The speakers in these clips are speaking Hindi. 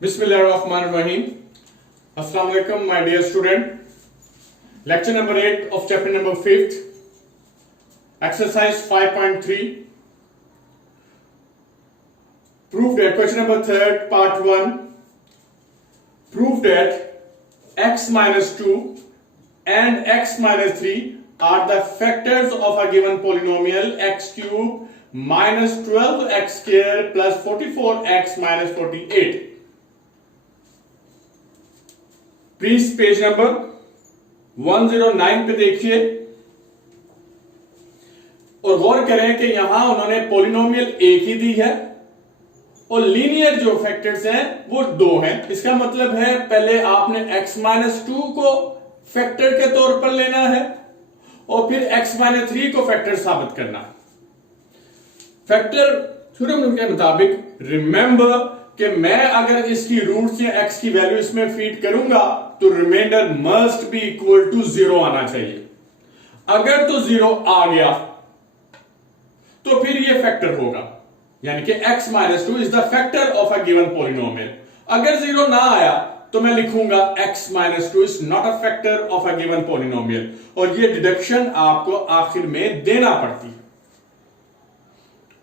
Bismillahirrahmanirrahim. Assalamu alaikum, my dear student. Lecture number 8 of chapter number 5th. Exercise 5.3. Prove that, question number 3rd, part 1. Prove that x minus 2 and x minus 3 are the factors of a given polynomial x cube minus 12x square plus 44x minus 48. Please page number 109 पे देखिए और गौर करें कि यहां उन्होंने पॉलिनोमियल एक ही दी है और लीनियर जो फैक्टर्स हैं वो दो हैं। इसका मतलब है पहले आपने x माइनस 2 को फैक्टर के तौर पर लेना है और फिर x माइनस 3 को फैक्टर साबित करना है। फैक्टर थ्योरम के मुताबिक रिमेंबर कि मैं अगर इसकी रूट्स या x की वैल्यू इसमें फीड करूंगा तो remainder must be equal to 0 आना चाहिए। अगर तो 0 आ गया तो फिर ये फैक्टर होगा, यानी कि x minus 2 is the factor of a given polynomial. अगर 0 ना आया तो मैं लिखूंगा x minus 2 is not a factor of a given polynomial और ये डिडक्शन आपको आखिर में देना पड़ती है।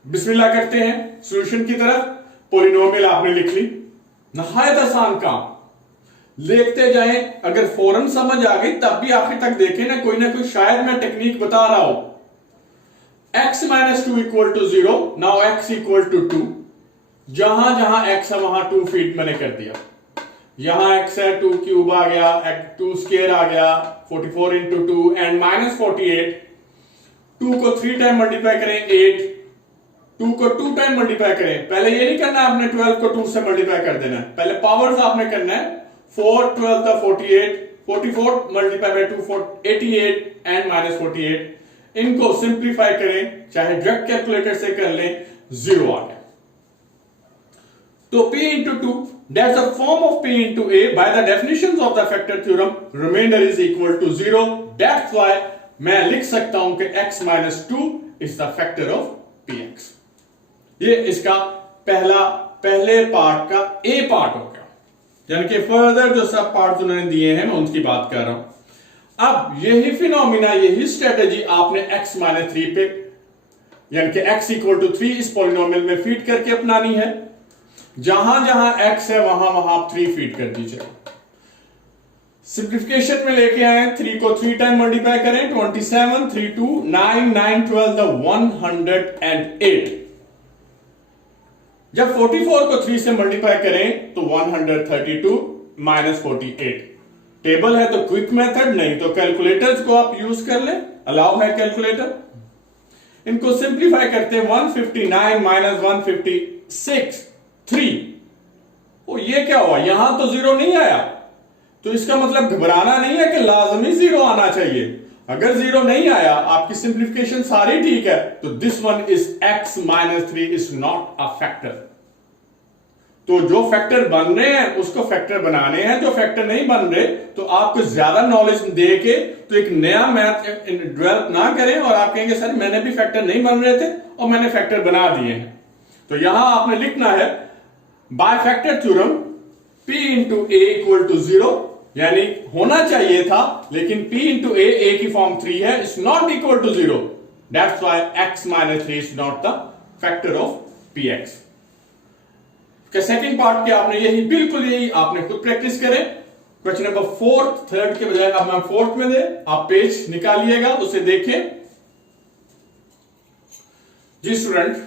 बिस्मिल्लाह करते हैं सॉल्यूशन की तरफ। पॉलिनोमियल आपने लिख ली, नहायत आसान काम, लिखते जाएं। अगर फौरन समझ आ गई तब भी आखिर तक देखें ना कोई शायद मैं टेक्निक बता रहा हूं। x minus 2 equal to 0, now x equal to 2। जहां जहां x है वहां 2 फीट मैंने कर दिया। यहां x है 2 क्यूब आ गया, 2 स्क्वायर आ गया, 44 इंटू 2 एंड माइनस 48। 2 को 3 टाइम मल्टीप्लाई करें 8, 2 को 2 टाइम मल्टीप्लाई करें। पहले ये नहीं करना आपने 12 को 2 से मल्टीप्लाई कर देना है, पहले पावर्स आपने करना है। 4 12 48, 44 मल्टीप्लाई बाय 2 88 एंड माइनस 48। इनको सिंप्लीफाई करें, चाहे डायरेक्ट कैलकुलेटर से कर लें, 0 आ गया। तो p into 2, that's the form of p into a by the definitions of the factor theorem, remainder is equal to 0. That's why मैं लिख सकता हूं कि x minus 2 is the factor of px। ये इसका पहले पार्ट का ए पार्ट हो गया, यानी कि फर्दर जो सब पार्ट उन्होंने दिए हैं मैं उनकी बात कर रहा हूं। अब यही फिनोमिना, यही स्ट्रेटेजी आपने x माइनस 3 पे, यानी कि x इक्वल टू 3 इस पॉलिनोमियल में फीड करके अपनानी है। जहां जहां x है वहां वहां आप 3 फीड कर दीजिए। सिंप्लीफिकेशन में लेके आए, 3 को 3 टाइम मल्टीप्लाई करें, 27 3 2 9 9 12 द 108। जब 44 को 3 से मल्टीप्लाई करें तो 132 माइनस 48। टेबल है तो क्विक मेथड, नहीं तो कैलकुलेटर्स को आप यूज कर लें, अलाउ है कैलकुलेटर। इनको सिंप्लीफाई करते हैं, 159 माइनस 156 3। ओ ये क्या हुआ, यहां तो 0 नहीं आया, तो इसका मतलब घबराना नहीं है कि लाजमी 0 आना चाहिए। अगर 0 नहीं आया, आपकी सिंप्लीफिकेशन सारी ठीक है, तो this one is x minus 3 is not a factor. तो जो फैक्टर बन रहे हैं उसको फैक्टर बनाने हैं, जो फैक्टर नहीं बन रहे तो आपको ज्यादा नॉलेज दे के तो एक नया मैथ डेवलप ना करें और आप कहेंगे सर मैंने भी फैक्टर नहीं बन रहे थे और मैंने फैक्टर बना दिए हैं। तो यहां आपने लिखना है by factor theorem p into a equal to 0, यानी होना चाहिए था, लेकिन p इंटू ए की फॉर्म 3 है, is not equal to 0। That's why x minus 3 is not the factor of px। Second part के आपने यही आपने खुद प्रैक्टिस करें। क्वेश्चन नंबर 4, 3rd के बजाय अब मैं 4th में दे, आप पेज निकालिएगा, उसे देखें। जी student,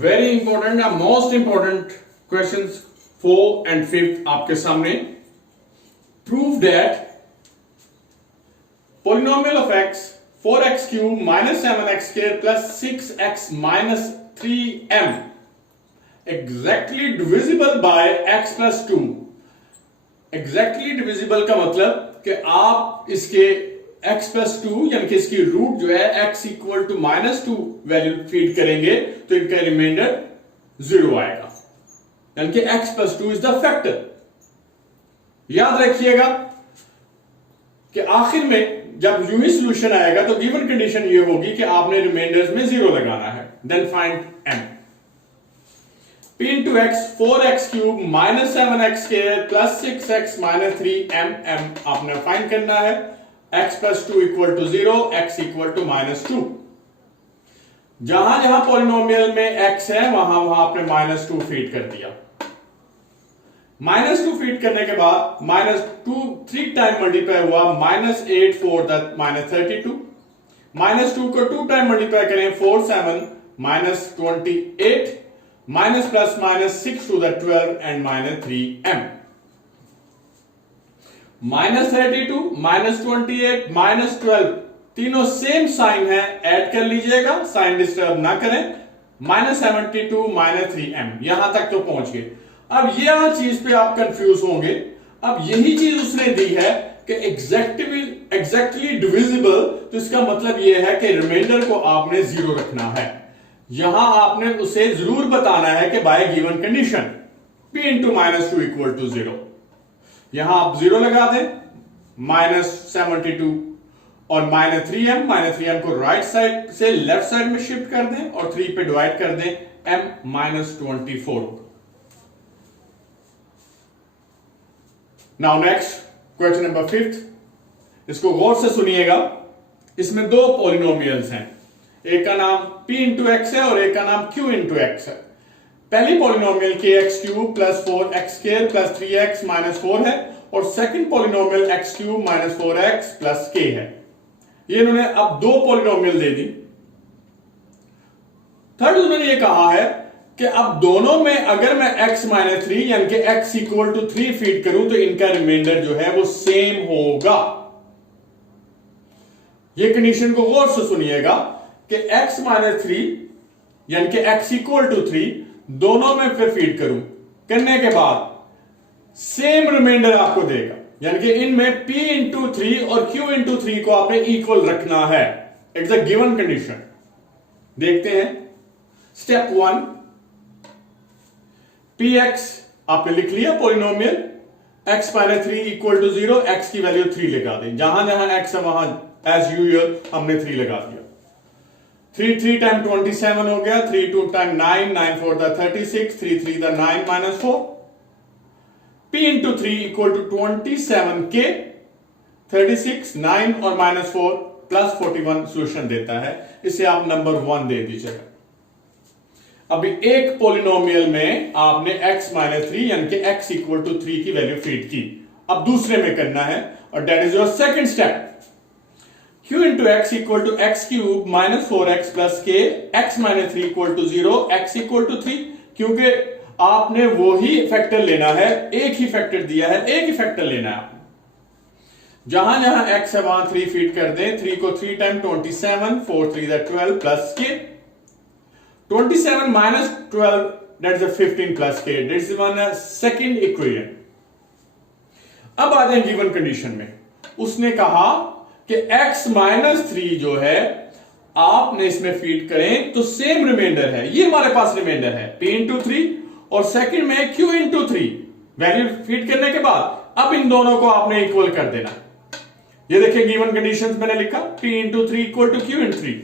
very important, most important questions 4 and 5 आपके सामने। Prove that polynomial of x 4x cube minus 7x square plus 6x minus 3m exactly divisible by x plus 2। exactly divisible का मतलब कि आप इसके x plus 2 यानी कि इसकी रूट जो है x equal to minus 2 value feed करेंगे तो इनका रिमाइंडर 0 आएगा, यानी कि x plus 2 is the factor. याद रखिएगा कि आखिर में जब यूं ही सॉल्यूशन आएगा तो गिवन कंडीशन ये होगी कि आपने रिमाइंडर्स में 0 लगाना है। Then find m। p into into x 4x cube minus 7x square plus 6x minus 3 आपने फाइंड करना है। x plus 2 equal to 0, x equal to minus 2। जहां जहां पॉलिनोमियल में x है वहां वहां आपने माइनस 2 फीड कर दिया। माइनस 2 फीड करने के बाद माइनस 2 3 टाइम मल्टीप्लाई हुआ, माइनस 8 4 माइनस 32। माइनस 2 को 2 टाइम मल्टीप्लाई करें 4 7 minus 28, minus plus minus 6 two द 12 and minus 3m। Minus 32 minus 28 minus 12 तीनों सेम साइन है, ऐड कर लीजिएगा, साइन डिस्टर्ब ना करें। माइनस 72 माइनस 3m, यहां तक तो पहुंच गए। अब यह चीज पे आप कंफ्यूज होंगे। अब यही चीज उसने दी है कि एग्जैक्टली डिविजिबल, तो इसका मतलब यह है कि रिमाइंडर को आपने 0 रखना है। यहां आपने उसे जरूर बताना है कि by given condition p into minus 2 equal to 0। यहां आप 0 लगा दें, माइनस 72 और माइनस 3m को राइट साइड से लेफ्ट साइड में शिफ्ट कर दें और 3 पे डिवाइड कर दें, m minus 24। Now next question number 5, इसको गौर से सुनिएगा। इसमें दो पॉलिनोमियल्स हैं, एक का नाम p इंटू एक्स है और एक का नाम q इंटू एक्स है। पहली polynomial kx cube plus 4x square plus 3x minus 4 है और second polynomial x cube minus 4x plus k है। ये इन्होंने अब दो पॉलिनोमियल दे दी। थर्ड उन्होंने ये कहा है कि अब दोनों में अगर मैं x माइनस 3 यानी कि x इक्वल टू 3 फीड करूं तो इनका रिमाइंडर जो है वो सेम होगा। ये कंडीशन को गौर से सुनिएगा कि x माइनस 3 यानी कि x इक्वल टू 3 दोनों में फिर फीड करूं, करने के बाद सेम रिमाइंडर आपको देगा, यानी कि इनमें p इंटू 3 और q इंटू 3 को आपने इक्वल रखना है। It's a given condition. देखते हैं स्टेप 1, px आपने लिख लिया polynomial, x minus 3 equal to 0, x की वैल्यू 3 लगा दें। जहां जहां x है वहां एज यूजुअल हमने 3 लगा दिया। 3 3 टाइम 27 हो गया, 3 2 टाइम 9 9 4 द 36, 3 3 द 9 minus 4। p into 3 equal to 27k, 36 9 और माइनस 4 प्लस 41 सोल्यूशन देता है। इसे आप नंबर 1 दे दीजिएगा। अभी एक पॉलिनोमियल में आपने x माइनस 3 यानी कि x इक्वल टू 3 की वैल्यू फीड की। अब दूसरे में करना है और that is your second step. q into x equal to x cube minus 4x plus k, x minus 3 equal to 0, x equal to 3। क्योंकि आपने वो ही फैक्टर लेना है, एक ही फैक्टर दिया है, एक ही फैक्टर लेना है आपने। जहां जहां x है वहां 3 फीड कर दें। 3 को 3 time 27, 4 3 the 12 plus k, 27 minus 12 that is 15 plus k, that is one second equation. अब आ जाए गिवन कंडीशन में। उसने कहा कि x माइनस 3 जो है आपने इसमें फीड करें तो सेम रिमाइंडर है। ये हमारे पास रिमाइंडर है p इंटू 3 और सेकंड में q इंटू 3 वैल्यू फीड करने के बाद अब इन दोनों को आपने इक्वल कर देना। ये देखिए गिवन कंडीशंस मैंने लिखा, p into 3 equal to q into 3।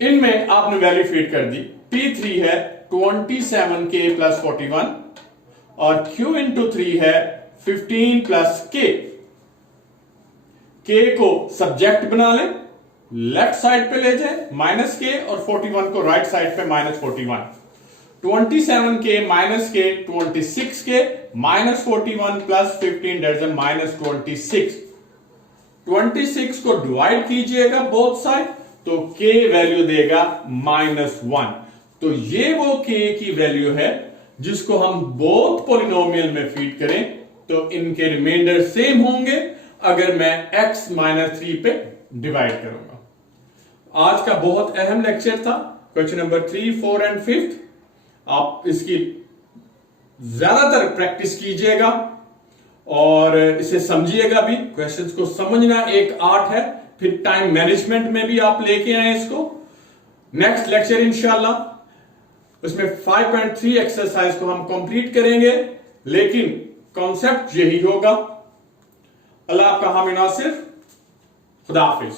इनमें आपने वैल्यू फीड कर दी। p3 है 27k प्लस 41 और q इंटू 3 है 15 प्लस k। k को सब्जेक्ट बना लें, लेफ्ट साइड पे ले जाए माइनस k और 41 को राइट साइड पे minus 41। 27k minus k 26k minus 41 plus 15 that is minus 26। 26 को डिवाइड कीजिएगा बोथ साइड तो k वैल्यू देगा -1। तो ये वो k की वैल्यू है जिसको हम बोथ पॉलिनोमियल में फीड करें तो इनके रिमाइंडर सेम होंगे अगर मैं x माइनस 3 पे डिवाइड करूंगा। आज का बहुत अहम लेक्चर था, क्वेश्चन नंबर 3, 4 एंड 5। आप इसकी ज्यादातर प्रैक्टिस कीजिएगा और इसे समझिएगा भी। क्वेश्चंस को समझना एक आर्ट है, फिर टाइम मैनेजमेंट में भी आप लेके आए इसको। नेक्स्ट लेक्चर इंशाल्लाह उसमें 5.3 एक्सरसाइज को हम कंप्लीट करेंगे, लेकिन कॉन्सेप्ट यही होगा। अल्लाह आपका हामी नासिर, खुदा हाफिज।